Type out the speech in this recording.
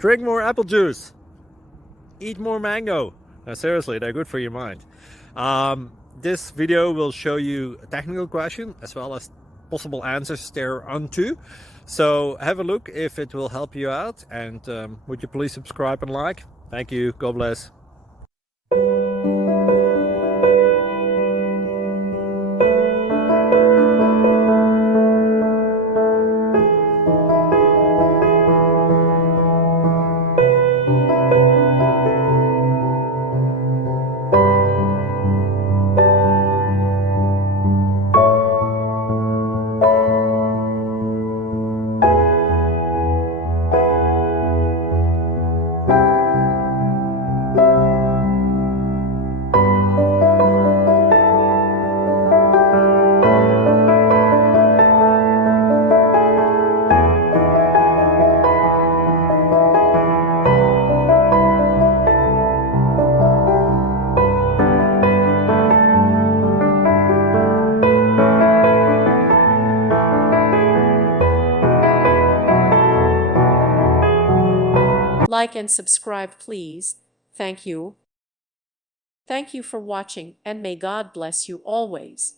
Drink more apple juice. Eat more mango. Seriously, they're good for your mind. This video will show you a technical question as well as possible answers thereunto. So have a look if it will help you out, and would you please subscribe and like? Thank you. God bless. Like and subscribe, please. Thank you. Thank you for watching, and may God bless you always.